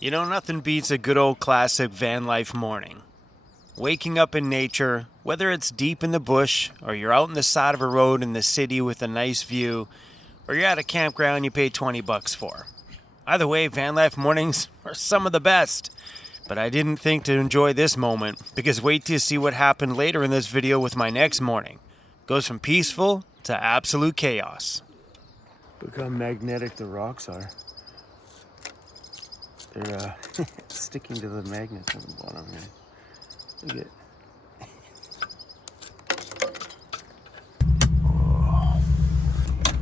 You know, nothing beats a good old classic van life morning. Waking up in nature, whether it's deep in the bush, or you're out on the side of a road in the city with a nice view, or you're at a campground you pay $20 for. Either way, van life mornings are some of the best. But I didn't think to enjoy this moment, because wait till you see what happened later in this video with my next morning. Goes from peaceful to absolute chaos. Look how magnetic the rocks are. They're sticking to the magnets on the bottom here. Look at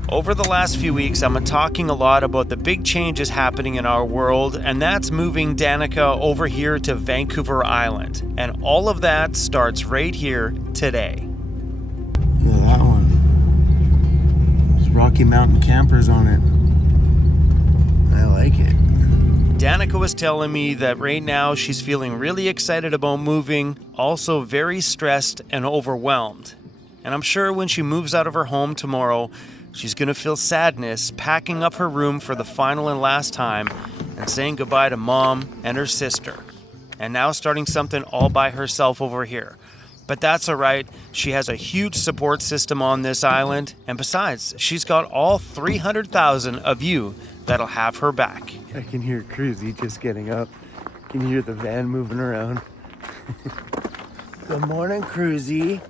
Over the last few weeks, I'm talking a lot about the big changes happening in our world, and that's moving Danica over here to Vancouver Island. And all of that starts right here today. Look at that one. There's Rocky Mountain campers on it. I like it. Danica was telling me that right now she's feeling really excited about moving, also very stressed and overwhelmed. And I'm sure when she moves out of her home tomorrow, she's going to feel sadness packing up her room for the final and last time and saying goodbye to mom and her sister. And now starting something all by herself over here. But that's all right. She has a huge support system on this island. And besides, she's got all 300,000 of you that'll have her back. I can hear Cruzy just getting up. I can hear the van moving around. Good morning, Cruzy.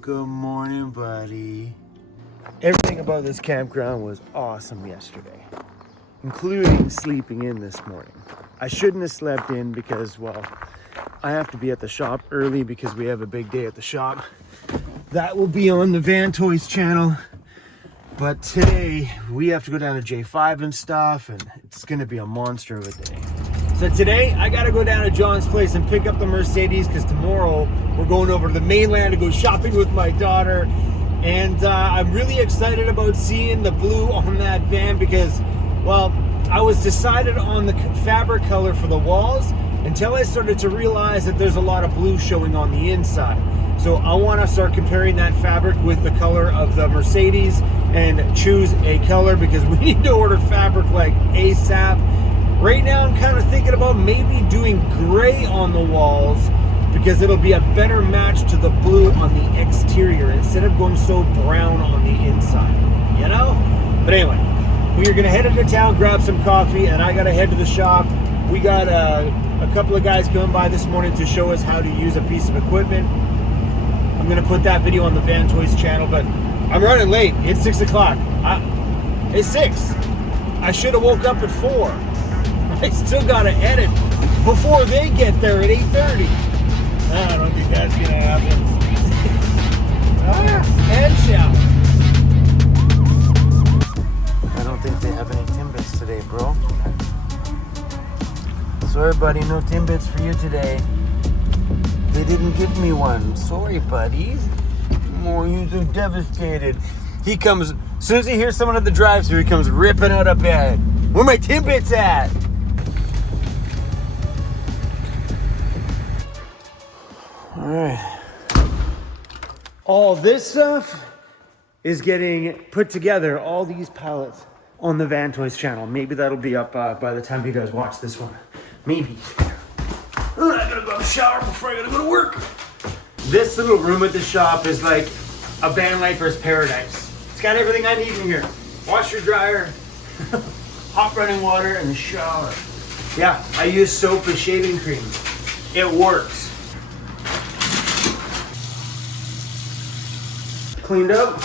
Good morning, buddy. Everything about this campground was awesome yesterday, including sleeping in this morning. I shouldn't have slept in because, well, I have to be at the shop early because we have a big day at the shop. That will be on the Van Toys channel. But today we have to go down to J5 and stuff, and it's gonna be a monster of a day. So today I gotta go down to John's place and pick up the Mercedes because tomorrow we're going over to the mainland to go shopping with my daughter. And I'm really excited about seeing the blue on that van because, well, I was decided on the fabric color for the walls until I started to realize that there's a lot of blue showing on the inside. So I want to start comparing that fabric with the color of the Mercedes and choose a color because we need to order fabric like ASAP. Right now I'm kind of thinking about maybe doing gray on the walls because it'll be a better match to the blue on the exterior instead of going so brown on the inside, you know? But anyway, we are going to head into town, grab some coffee, and I got to head to the shop. We got a couple of guys coming by this morning to show us how to use a piece of equipment. I'm going to put that video on the Van Toys channel, but I'm running late. It's 6 o'clock. It's 6. I should have woke up at 4. I still got to edit before they get there at 8:30. I don't think that's going to happen. And shower. I don't think they have any Timbits today, bro. Sorry, buddy. No Timbits for you today. They didn't give me one. Sorry, buddy. Oh, you're so devastated. He comes, as soon as he hears someone at the drive-thru, he comes ripping out of bed. Where my Timbits at? All right. All this stuff is getting put together, all these pallets on the Van Toys channel. Maybe that'll be up by the time you guys watch this one. Maybe. I gotta go have a shower before I gotta go to work. This little room at the shop is like a van lifer's paradise. It's got everything I need in here. Washer, dryer, hot running water, and a shower. Yeah, I use soap as shaving cream. It works. Cleaned up.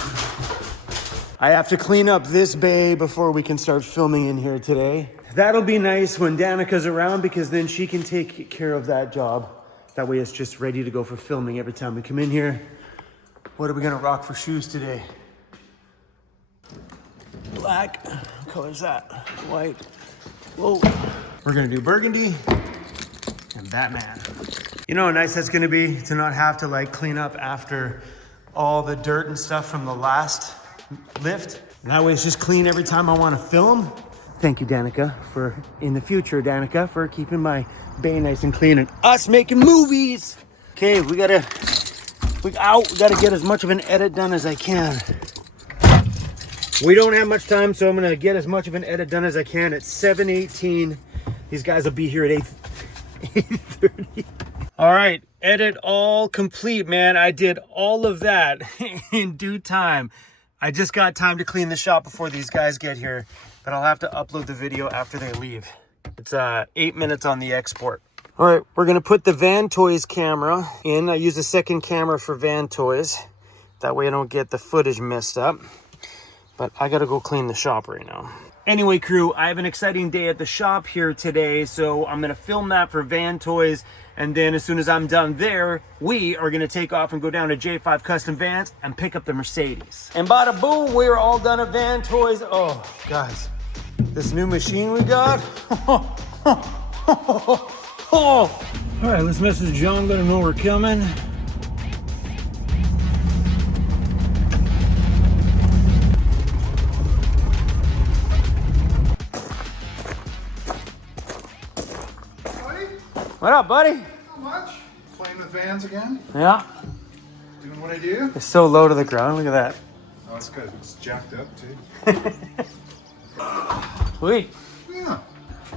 I have to clean up this bay before we can start filming in here today. That'll be nice when Danica's around because then she can take care of that job. That way it's just ready to go for filming every time we come in here. What are we gonna rock for shoes today? Black. What color's that? White. Whoa. We're gonna do burgundy and Batman. You know how nice that's gonna be to not have to like clean up after all the dirt and stuff from the last lift. And that way it's just clean every time I wanna film. Thank you, Danica, in the future, Danica, for keeping my bay nice and clean and us making movies. Okay, we gotta get as much of an edit done as I can. We don't have much time, so I'm gonna get as much of an edit done as I can. It's 7:18. These guys will be here at 8:30. All right, edit all complete, man. I did all of that in due time. I just got time to clean the shop before these guys get here, but I'll have to upload the video after they leave. It's 8 minutes on the export. All right, we're gonna put the Van Toys camera in. I use a second camera for Van Toys. That way I don't get the footage messed up. But I gotta go clean the shop right now. Anyway, crew, I have an exciting day at the shop here today, so I'm gonna film that for Van Toys, and then as soon as I'm done there, we are gonna take off and go down to J5 Custom Vans and pick up the Mercedes. And bada boom, we're all done at Van Toys. Oh, guys, this new machine we got. All right, let's message John, let him know we're coming. What up, buddy? Not much. Playing with Vans again. Yeah. Doing what I do. It's so low to the ground. Look at that. Oh, it's good. It's jacked up too. Sweet. Yeah.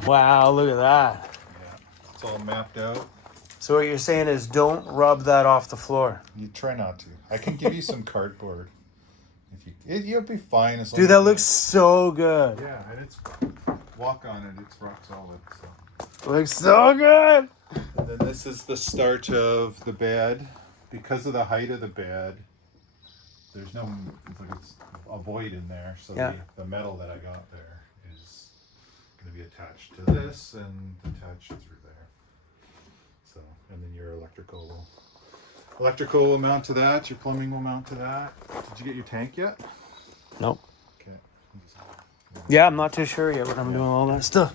Wow, look at that. Yeah. It's all mapped out. So what you're saying is don't rub that off the floor. You try not to. I can give you some cardboard. If you'll be fine as long Dude, as that looks so good. Yeah, and it's walk on it. It's rock solid. So. Looks so good. And then this is the start of the bed. Because of the height of the bed, there's no, it's a void in there. So yeah. the metal that I got there is going to be attached to this and attached through there. So, and then your electrical will mount to that. Your plumbing will mount to that. Did you get your tank yet? Nope. Okay. Yeah, I'm not too sure yet, but I'm doing all that stuff.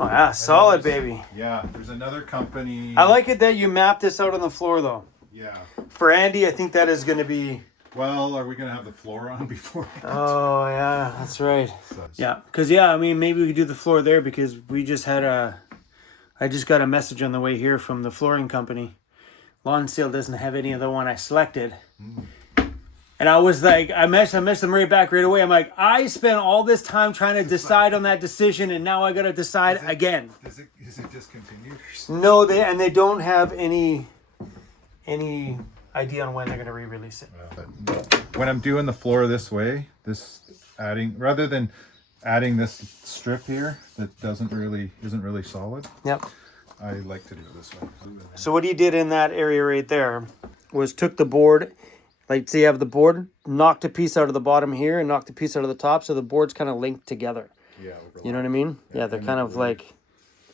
Oh yeah, solid, baby. Yeah, there's another company. I like it that you mapped this out on the floor, though. Yeah. For Andy, I think that is going to be... Well, are we going to have the floor on before? Oh, yeah, that's right. So, Yeah, because, I mean, maybe we could do the floor there because we just had I just got a message on the way here from the flooring company. Lawn Sale doesn't have any of the one I selected. And I was like, I messaged them right back right away. I'm like, I spent all this time trying to decide on that decision, and now I got to decide again. Is it discontinued? No, they don't have any idea on when they're going to re-release it. When I'm doing the floor this way, rather than adding this strip here that isn't really solid. Yep. I like to do it this way. So what he did in that area right there was took the board, like say you have the board, knocked a piece out of the bottom here and knocked a piece out of the top, so the board's kind of linked together. Yeah. You know what I mean? Yeah, they're kind of like,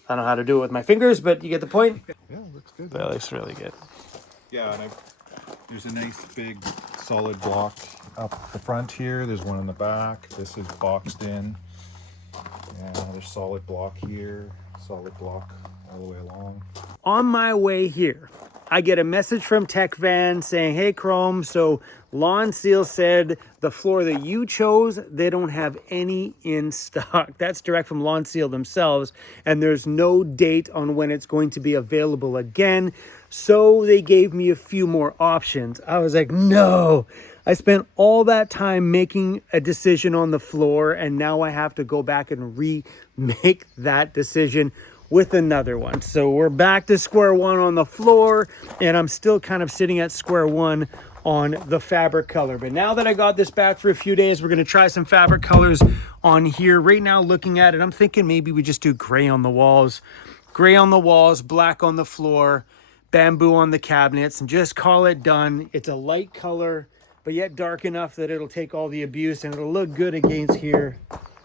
I don't know how to do it with my fingers, but you get the point? Yeah, looks good. That looks really good. Yeah, and there's a nice big solid block up the front here. There's one in the back. This is boxed in. Yeah, there's solid block here, solid block all the way along. On my way here, I get a message from Tech Van saying, hey Chrome, so Lawn Seal said the floor that you chose, they don't have any in stock. That's direct from Lawn Seal themselves, and there's no date on when it's going to be available again. So they gave me a few more options. I was like, no. I spent all that time making a decision on the floor, and now I have to go back and remake that decision with another one. So we're back to square one on the floor, and I'm still kind of sitting at square one on the fabric color. But now that I got this back for a few days, we're gonna try some fabric colors on here. Right now, looking at it, I'm thinking maybe we just do gray on the walls, black on the floor, bamboo on the cabinets, and just call it done. It's a light color, but yet dark enough that it'll take all the abuse and it'll look good against here.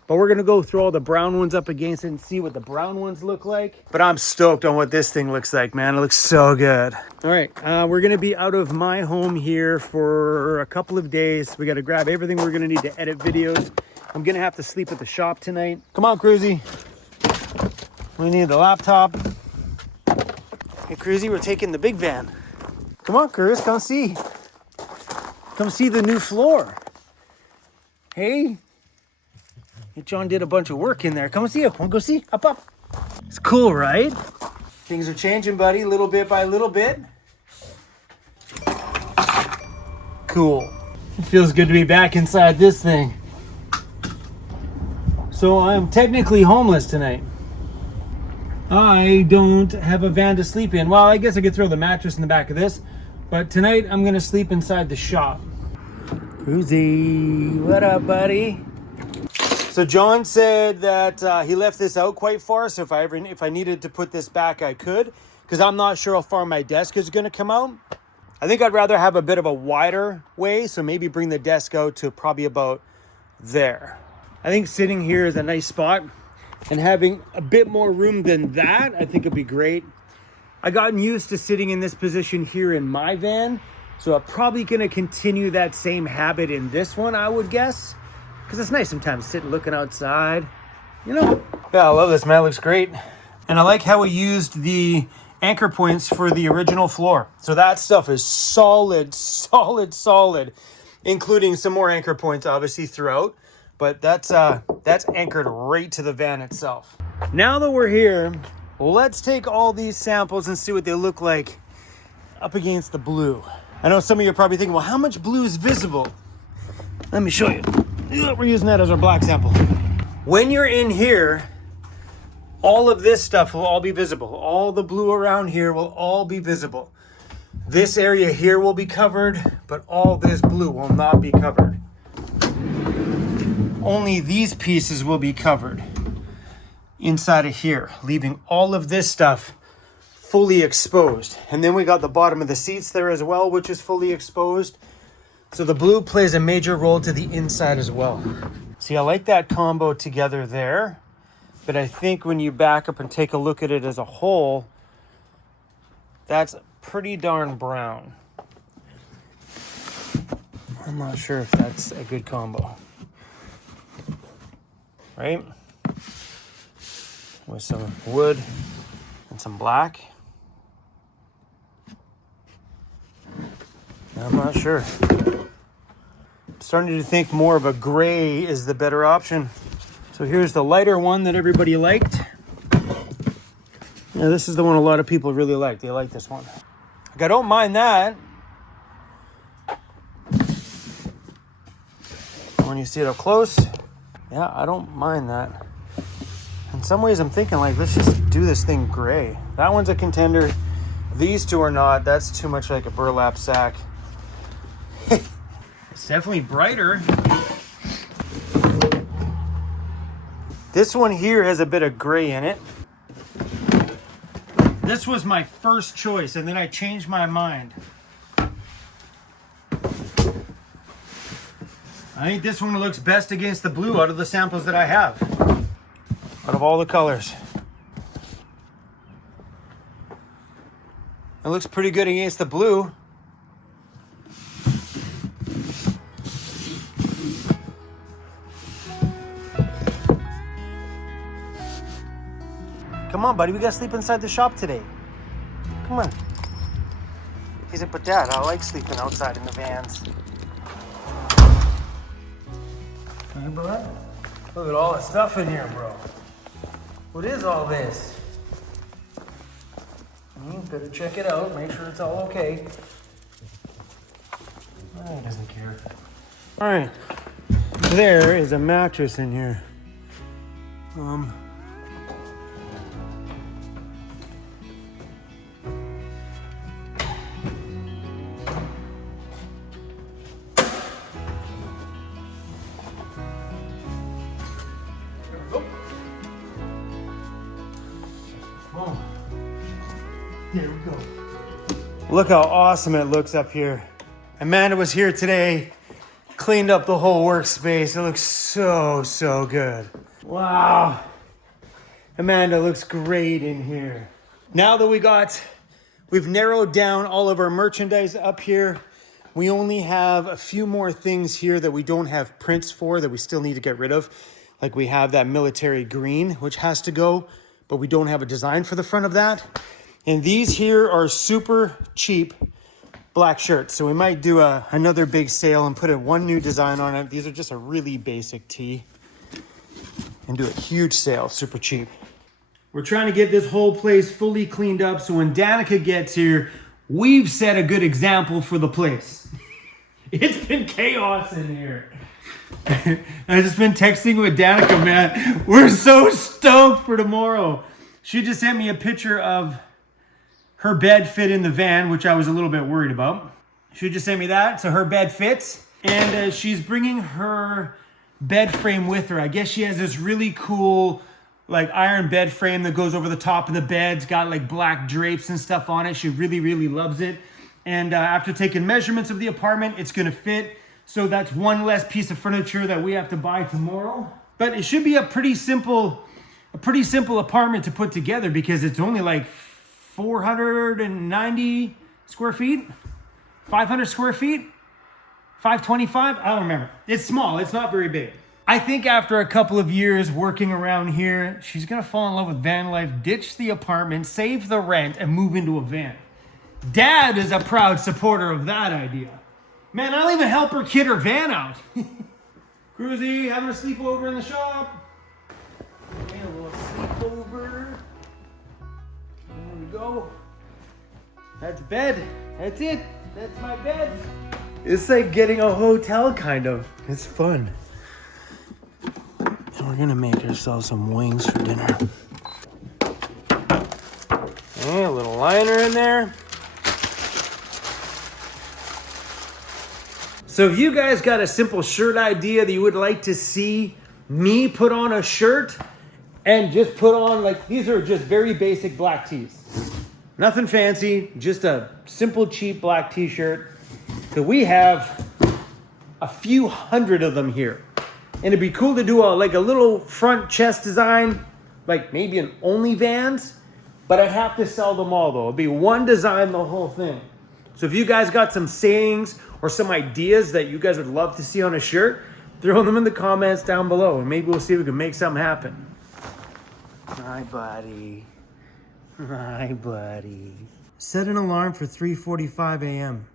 But we're gonna go throw all the brown ones up against it and see what the brown ones look like. But I'm stoked on what this thing looks like, man. It looks so good. All right, we're gonna be out of my home here for a couple of days. We gotta grab everything we're gonna need to edit videos. I'm gonna have to sleep at the shop tonight. Come on, Cruzy. We need the laptop. Hey, Cruzy, we're taking the big van. Come on, Cruz, come see. Come see the new floor. Hey. John did a bunch of work in there. Come and see it. Want to go see? Up. It's cool, right? Things are changing, buddy, little bit by little bit. Cool. It feels good to be back inside this thing. So I'm technically homeless tonight. I don't have a van to sleep in. Well, I guess I could throw the mattress in the back of this, but tonight I'm gonna sleep inside the shop. Cruzy, what up, buddy? So John said that he left this out quite far, so if I needed to put this back, I could, because I'm not sure how far my desk is gonna come out. I think I'd rather have a bit of a wider way, so maybe bring the desk out to probably about there. I think sitting here is a nice spot, and having a bit more room than that, I think it'd be great. I gotten used to sitting in this position here in my van, so I'm probably gonna continue that same habit in this one, I would guess. Because it's nice sometimes sitting looking outside, you know? Yeah, I love this, man. It looks great. And I like how we used the anchor points for the original floor. So that stuff is solid, including some more anchor points, obviously, throughout. But that's anchored right to the van itself. Now that we're here, let's take all these samples and see what they look like up against the blue. I know some of you are probably thinking, well, how much blue is visible? Let me show you. We're using that as our black sample. When you're in here, all of this stuff will all be visible. All the blue around here will all be visible. This area here will be covered, but all this blue will not be covered. Only these pieces will be covered inside of here, leaving all of this stuff fully exposed. And then we got the bottom of the seats there as well, which is fully exposed. So the blue plays a major role to the inside as well. See, I like that combo together there, but I think when you back up and take a look at it as a whole, that's pretty darn brown. I'm not sure if that's a good combo. Right? With some wood and some black. I'm not sure. I'm starting to think more of a gray is the better option. So here's the lighter one that everybody liked. Yeah, this is the one a lot of people really like. They like this one. Like, I don't mind that. When you see it up close, yeah, I don't mind that. In some ways, I'm thinking, like, let's just do this thing gray. That one's a contender. These two are not. That's too much like a burlap sack. It's definitely brighter. This one here has a bit of gray in it. This was my first choice, and then I changed my mind. I think this one looks best against the blue out of the samples that I have. Out of all the colors. It looks pretty good against the blue. Come on, buddy, we gotta sleep inside the shop today. Come on. He's like, but Dad, I like sleeping outside in the vans. Hey, bro. Look at all the stuff in here, bro. What is all this? Better check it out, make sure it's all okay. Oh, he doesn't care. All right, there is a mattress in here. There we go. Look how awesome it looks up here. Amanda was here today, cleaned up the whole workspace. It looks so good. Wow. Amanda looks great in here. Now that we've narrowed down all of our merchandise up here, we only have a few more things here that we don't have prints for that we still need to get rid of. Like we have that military green, which has to go, but we don't have a design for the front of that. And these here are super cheap black shirts. So we might do another big sale and put one new design on it. These are just a really basic tee. And do a huge sale, super cheap. We're trying to get this whole place fully cleaned up so when Danica gets here, we've set a good example for the place. It's been chaos in here. I've just been texting with Danica, man. We're so stoked for tomorrow. She just sent me a picture of her bed fit in the van, which I was a little bit worried about. She just sent me that, so her bed fits. And she's bringing her bed frame with her. I guess she has this really cool like iron bed frame that goes over the top of the bed. It's got like black drapes and stuff on it. She really, really loves it. And after taking measurements of the apartment, it's gonna fit. So that's one less piece of furniture that we have to buy tomorrow. But it should be a pretty simple apartment to put together because it's only like 490 square feet, 500 square feet, 525, I don't remember. It's small, it's not very big. I think after a couple of years working around here, she's gonna fall in love with van life, ditch the apartment, save the rent, and move into a van. Dad is a proud supporter of that idea. Man, I'll even help her kid her van out. Cruzy, having a sleepover in the shop. Okay, a little sleepover. There we go. That's bed. That's it. That's my bed. It's like getting a hotel, kind of. It's fun. And we're gonna make ourselves some wings for dinner. Okay, a little liner in there. So if you guys got a simple shirt idea that you would like to see me put on a shirt and just put on, like, these are just very basic black tees. Nothing fancy, just a simple, cheap black t-shirt. So we have a few hundred of them here. And it'd be cool to do a little front chest design, like maybe an OnlyVans, but I'd have to sell them all though. It'd be one design, the whole thing. So if you guys got some sayings or some ideas that you guys would love to see on a shirt, throw them in the comments down below and maybe we'll see if we can make something happen. Hi, buddy. Hi, buddy. Set an alarm for 3:45 a.m.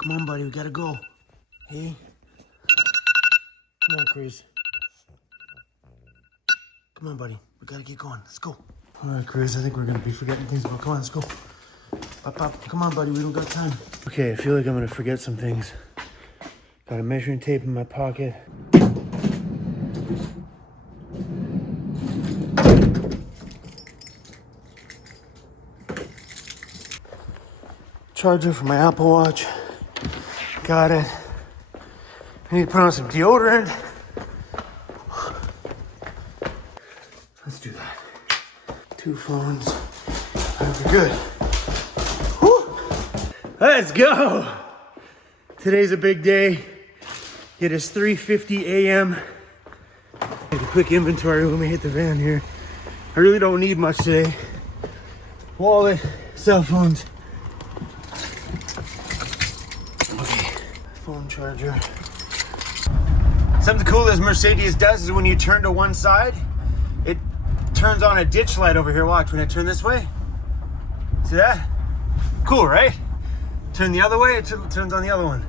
Come on, buddy, we gotta go. Hey. Come on, Cruz. Come on, buddy. We gotta get going. Let's go. All right, Cruz, I think we're gonna be forgetting things, but come on, let's go. Pop. Come on, buddy, we don't got time. Okay, I feel like I'm gonna forget some things. Got a measuring tape in my pocket. Charger for my Apple Watch. Got it. I need to put on some deodorant. Let's do that. 2 phones. We're good. Whew. Let's go. Today's a big day. It is 3:50 a.m. Take a quick inventory when we hit the van here. I really don't need much today. Wallet, cell phones. Okay, phone charger. Something cool this Mercedes does is when you turn to one side, it turns on a ditch light over here. Watch, when I turn this way. See that? Cool, right? Turn the other way, it turns on the other one.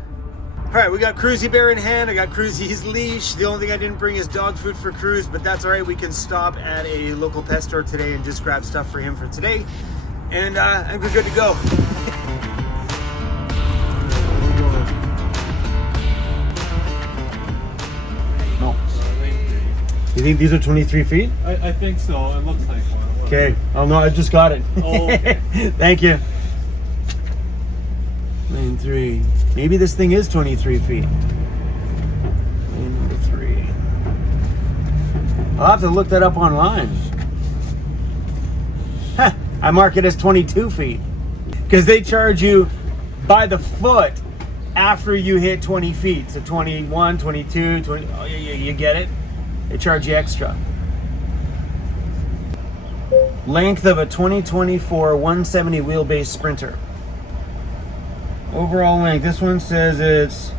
All right, we got Cruzy Bear in hand. I got Cruzy's leash. The only thing I didn't bring is dog food for Cruz, but that's all right. We can stop at a local pet store today and just grab stuff for him for today. And I think we're good to go. No. You think these are 23 feet? I think so. It looks like one. Okay. Oh, no, I just got it. Oh, okay. Thank you. 9.3. Maybe this thing is 23 feet. Number 3. I'll have to look that up online. Huh, I mark it as 22 feet. Because they charge you by the foot after you hit 20 feet. So 21, 22, 20. Oh, you get it? They charge you extra. Length of a 2024 170 wheelbase Sprinter. Overall length, this one says it's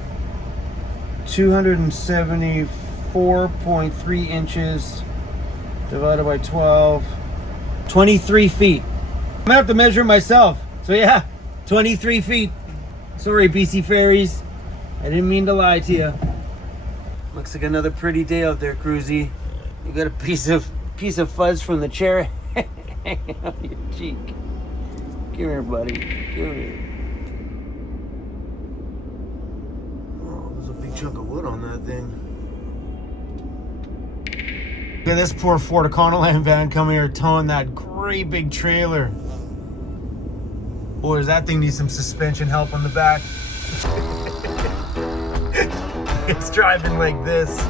274.3 inches divided by 12. 23 feet. I'm gonna have to measure myself. So yeah, 23 feet. Sorry, BC Ferries. I didn't mean to lie to you. Looks like another pretty day out there, Cruzy. You got a piece of fuzz from the chair. on your cheek. Come here, buddy. Come here. Oh, there's a big chunk of wood on that thing. Look at this poor Ford Econoline van coming here towing that great big trailer. Boy, does that thing need some suspension help on the back. It's driving like this.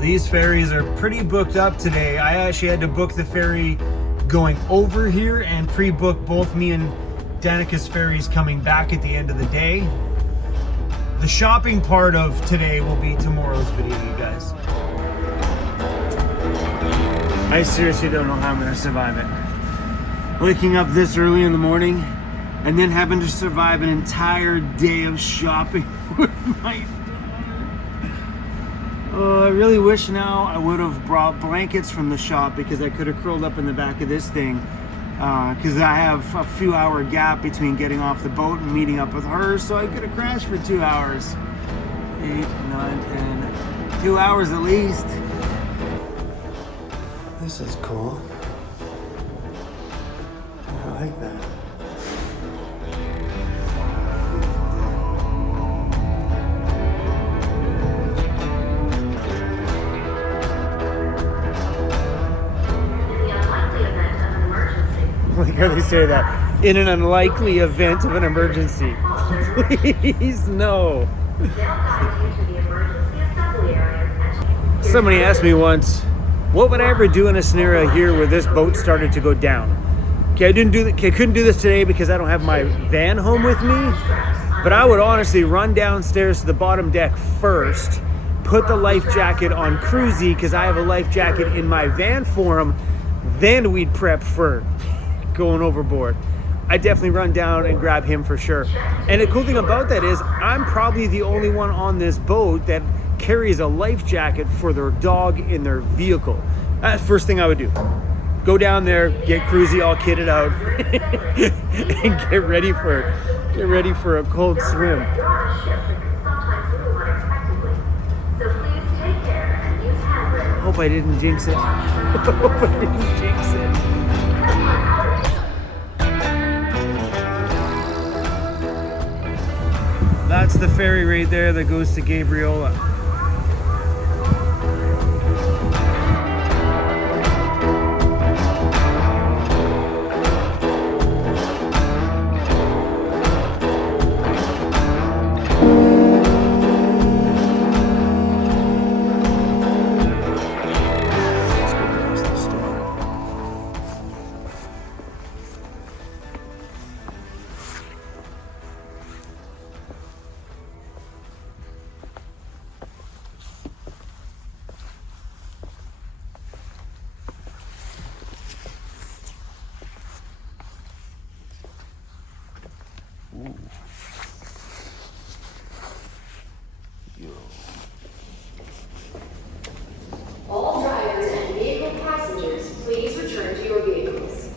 These ferries are pretty booked up today. I actually had to book the ferry going over here and pre-book both me and Danica's ferries coming back at the end of the day. The shopping part of today will be tomorrow's video, you guys. I seriously don't know how I'm gonna survive it. Waking up this early in the morning and then having to survive an entire day of shopping with my daughter. I really wish now I would have brought blankets from the shop because I could have curled up in the back of this thing. Because I have a few hour gap between getting off the boat and meeting up with her, so I could have crashed for 2 hours. 8, 9, 10, 2 hours at least. This is cool. I like that. Like how they say that. In an unlikely event of an emergency. Please, no. Somebody asked me once, what would I ever do in a scenario here where this boat started to go down? Okay, I couldn't do this today because I don't have my van home with me, but I would honestly run downstairs to the bottom deck first, put the life jacket on cruisy because I have a life jacket in my van for him, then we'd prep for going overboard. I definitely run down and grab him for sure. And the cool thing about that is I'm probably the only one on this boat that carries a life jacket for their dog in their vehicle. That's the first thing I would do. Go down there, get cruisy, all kitted out, and get ready for a cold swim. Hope I didn't jinx it. Hope I didn't jinx it. That's the ferry right there that goes to Gabriola. All drivers and vehicle passengers, please return to your vehicles.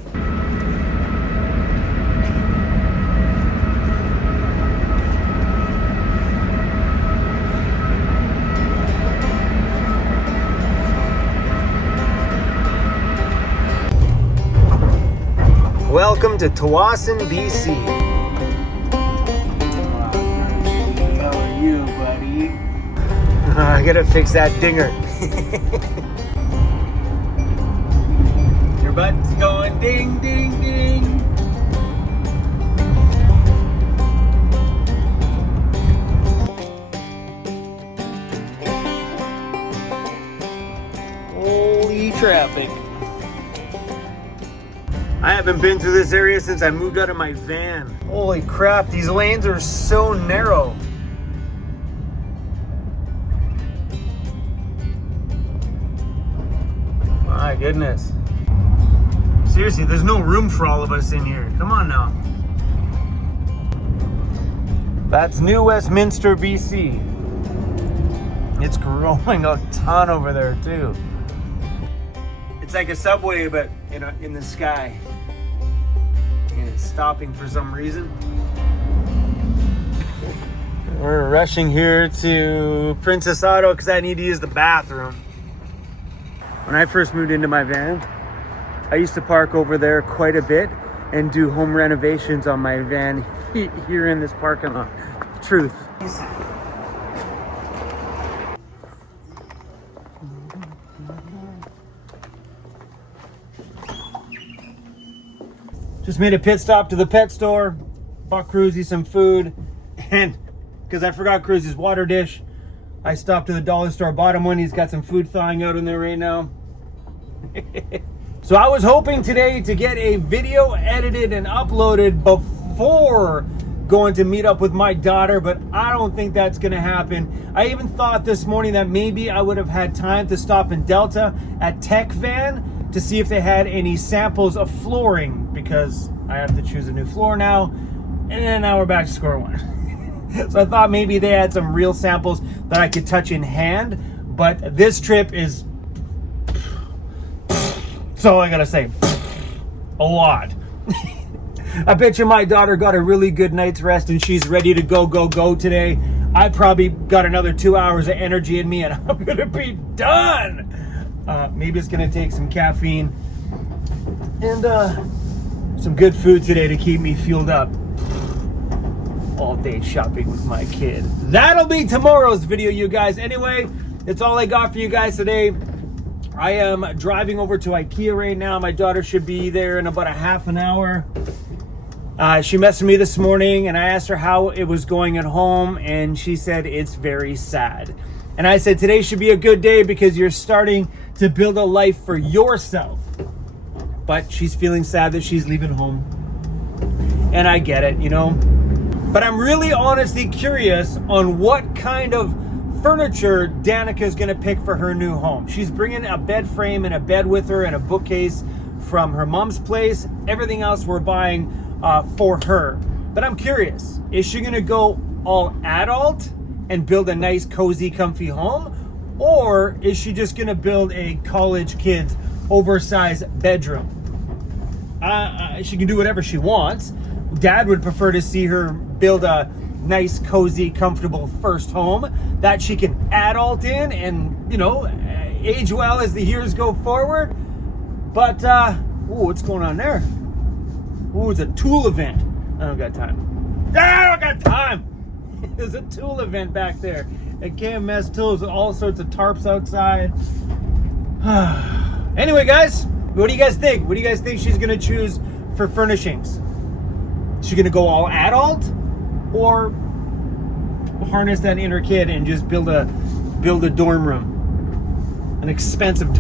Welcome to Tawasin, BC. How are you, buddy? I gotta fix that dinger. Your butt's going ding, ding, ding. Holy traffic. I haven't been through this area since I moved out of my van. Holy crap, these lanes are so narrow. My goodness. Seriously, there's no room for all of us in here. Come on now. That's New Westminster, BC. It's growing a ton over there too. It's like a subway, but in the sky. And it's stopping for some reason. We're rushing here to Princess Auto because I need to use the bathroom. When I first moved into my van, I used to park over there quite a bit and do home renovations on my van here in this parking lot. Truth. Just made a pit stop to the pet store, bought Cruzy some food, and because I forgot Cruzy's water dish, I stopped to the dollar store, bought him one. He's got some food thawing out in there right now. So I was hoping today to get a video edited and uploaded before going to meet up with my daughter, but I don't think that's gonna happen. I even thought this morning that maybe I would have had time to stop in Delta at Tech Van to see if they had any samples of flooring, because I have to choose a new floor now, and then now we're back to square one. So I thought maybe they had some real samples that I could touch in hand, but this trip is, that's all I gotta say, a lot. I bet you my daughter got a really good night's rest and she's ready to go today. I probably got another 2 hours of energy in me and I'm gonna be done. Maybe it's gonna take some caffeine and some good food today to keep me fueled up. All day shopping with my kid. That'll be tomorrow's video, you guys. Anyway, that's all I got for you guys today. I am driving over to IKEA right now. My daughter should be there in about a half an hour. She messaged me this morning and I asked her how it was going at home, and she said it's very sad. And I said today should be a good day because you're starting to build a life for yourself. But she's feeling sad that she's leaving home. And I get it, you know. But I'm really honestly curious on what kind of furniture Danica is going to pick for her new home. She's bringing a bed frame and a bed with her and a bookcase from her mom's place. Everything else we're buying for her. But I'm curious, is she going to go all adult and build a nice, cozy, comfy home? Or is she just going to build a college kid's oversized bedroom? She can do whatever she wants. Dad would prefer to see her build a nice, cozy, comfortable first home that she can adult in and, you know, age well as the years go forward. But, what's going on there? Ooh, it's a tool event. I don't got time. I don't got time! There's a tool event back there at KMS Tools with all sorts of tarps outside. Anyway, guys, what do you guys think? What do you guys think she's going to choose for furnishings? Is she going to go all adult or harness that inner kid and just build a dorm room, an expensive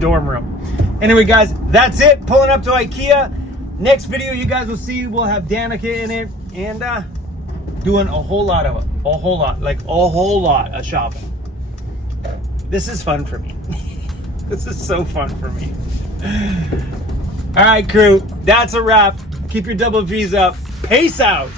dorm room? Anyway, guys, that's it. Pulling up to IKEA. Next video you guys will see, we'll have Danica in it and doing a whole lot of shopping. This is fun for me. This is so fun for me. All right, crew, that's a wrap. Keep your double V's up. Peace out.